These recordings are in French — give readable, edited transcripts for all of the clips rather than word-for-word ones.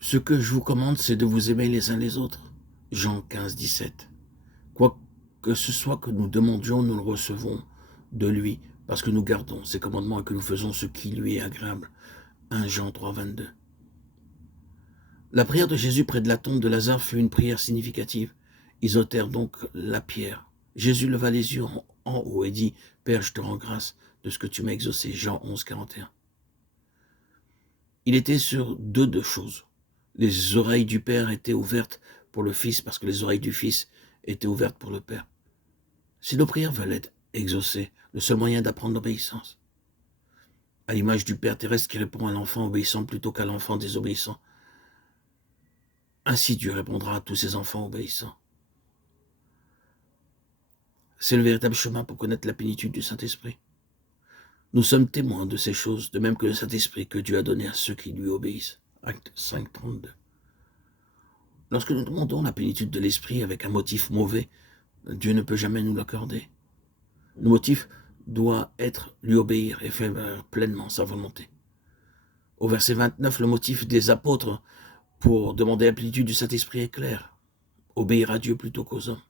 Ce que je vous commande, c'est de vous aimer les uns les autres. Jean 15, 17. Quoi que ce soit que nous demandions, nous le recevons de lui, parce que nous gardons ses commandements et que nous faisons ce qui lui est agréable. 1 Jean 3, 22. La prière de Jésus près de la tombe de Lazare fut une prière significative. Ils ôtèrent donc la pierre. Jésus leva les yeux en haut et dit, « Père, je te rends grâce de ce que tu m'as exaucé. » Jean 11, 41. Il était sur deux choses. Les oreilles du Père étaient ouvertes pour le Fils parce que les oreilles du Fils étaient ouvertes pour le Père. Si nos prières veulent être exaucées, le seul moyen d'apprendre l'obéissance, à l'image du Père terrestre qui répond à l'enfant obéissant plutôt qu'à l'enfant désobéissant, ainsi Dieu répondra à tous ses enfants obéissants. C'est le véritable chemin pour connaître la plénitude du Saint-Esprit. Nous sommes témoins de ces choses, de même que le Saint-Esprit que Dieu a donné à ceux qui lui obéissent. Acte 5, 32. Lorsque nous demandons la plénitude de l'Esprit avec un motif mauvais, Dieu ne peut jamais nous l'accorder. Le motif doit être lui obéir et faire pleinement sa volonté. Au verset 29, le motif des apôtres pour demander la plénitude du Saint-Esprit est clair. Obéir à Dieu plutôt qu'aux hommes.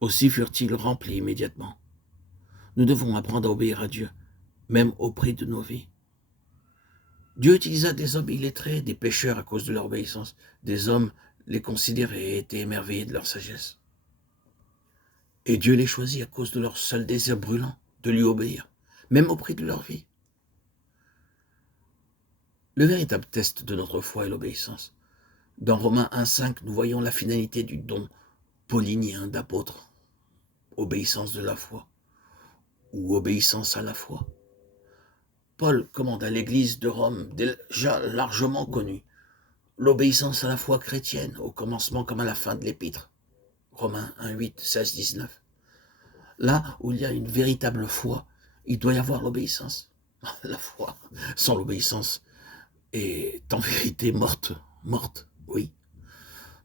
Aussi furent-ils remplis immédiatement. Nous devons apprendre à obéir à Dieu, même au prix de nos vies. Dieu utilisa des hommes illettrés, des pécheurs à cause de leur obéissance. Des hommes les considéraient et étaient émerveillés de leur sagesse. Et Dieu les choisit à cause de leur seul désir brûlant de lui obéir, même au prix de leur vie. Le véritable test de notre foi est l'obéissance. Dans Romains 1,5, nous voyons la finalité du don paulinien d'apôtre, obéissance de la foi, ou obéissance à la foi. Paul commande à l'Église de Rome, déjà largement connue, l'obéissance à la foi chrétienne, au commencement comme à la fin de l'épître. Romains 1,8, 16, 19. Là où il y a une véritable foi, il doit y avoir l'obéissance. La foi sans l'obéissance est en vérité morte, oui.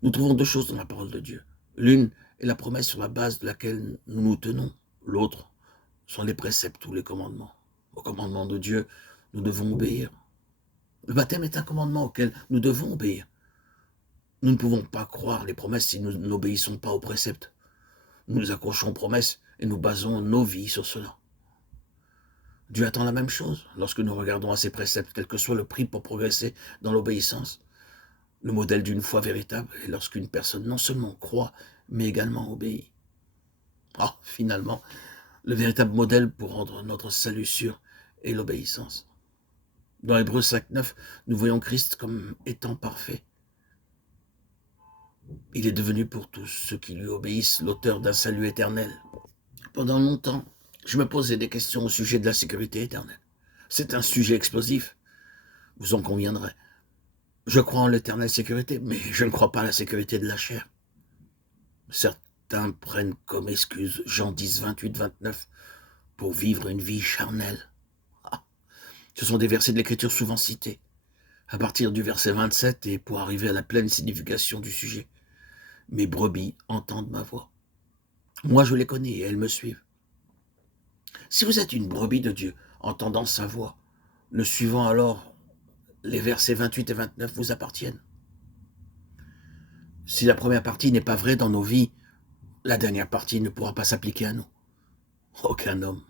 Nous trouvons deux choses dans la parole de Dieu. L'une est la promesse sur la base de laquelle nous nous tenons. L'autre sont les préceptes ou les commandements. Aux commandements de Dieu, nous devons obéir. Le baptême est un commandement auquel nous devons obéir. Nous ne pouvons pas croire les promesses si nous n'obéissons pas aux préceptes. Nous nous accrochons aux promesses et nous basons nos vies sur cela. Dieu attend la même chose lorsque nous regardons à ses préceptes, quel que soit le prix pour progresser dans l'obéissance. Le modèle d'une foi véritable est lorsqu'une personne non seulement croit, mais également obéit. Finalement, le véritable modèle pour rendre notre salut sûr est l'obéissance. Dans Hébreux 5,9, nous voyons Christ comme étant parfait. Il est devenu pour tous ceux qui lui obéissent l'auteur d'un salut éternel. Pendant longtemps, je me posais des questions au sujet de la sécurité éternelle. C'est un sujet explosif, vous en conviendrez. Je crois en l'éternelle sécurité, mais je ne crois pas à la sécurité de la chair. Certains prennent comme excuse Jean 10, 28, 29 pour vivre une vie charnelle. Ce sont des versets de l'Écriture souvent cités, à partir du verset 27 et pour arriver à la pleine signification du sujet. Mes brebis entendent ma voix. Moi, je les connais et elles me suivent. Si vous êtes une brebis de Dieu, entendant sa voix, le suivant alors, les versets 28 et 29 vous appartiennent. Si la première partie n'est pas vraie dans nos vies, la dernière partie ne pourra pas s'appliquer à nous. Aucun homme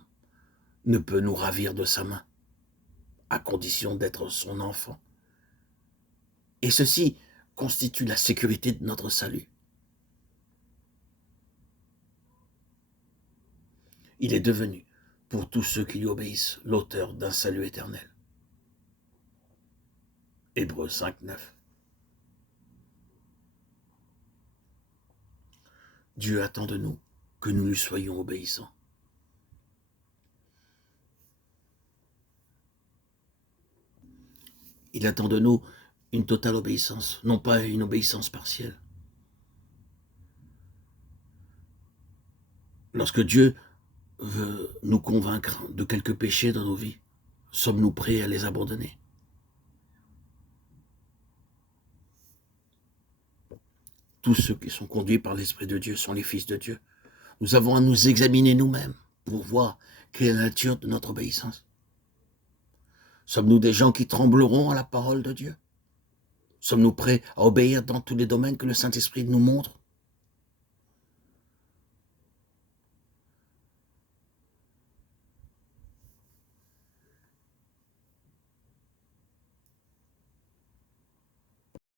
ne peut nous ravir de sa main, à condition d'être son enfant. Et ceci constitue la sécurité de notre salut. Il est devenu, pour tous ceux qui lui obéissent, l'auteur d'un salut éternel. Hébreux 5, 9. Dieu attend de nous que nous lui soyons obéissants. Il attend de nous une totale obéissance, non pas une obéissance partielle. Lorsque Dieu veut nous convaincre de quelques péchés dans nos vies, sommes-nous prêts à les abandonner? Tous ceux qui sont conduits par l'Esprit de Dieu sont les fils de Dieu. Nous avons à nous examiner nous-mêmes pour voir quelle est la nature de notre obéissance. Sommes-nous des gens qui trembleront à la parole de Dieu? Sommes-nous prêts à obéir dans tous les domaines que le Saint-Esprit nous montre?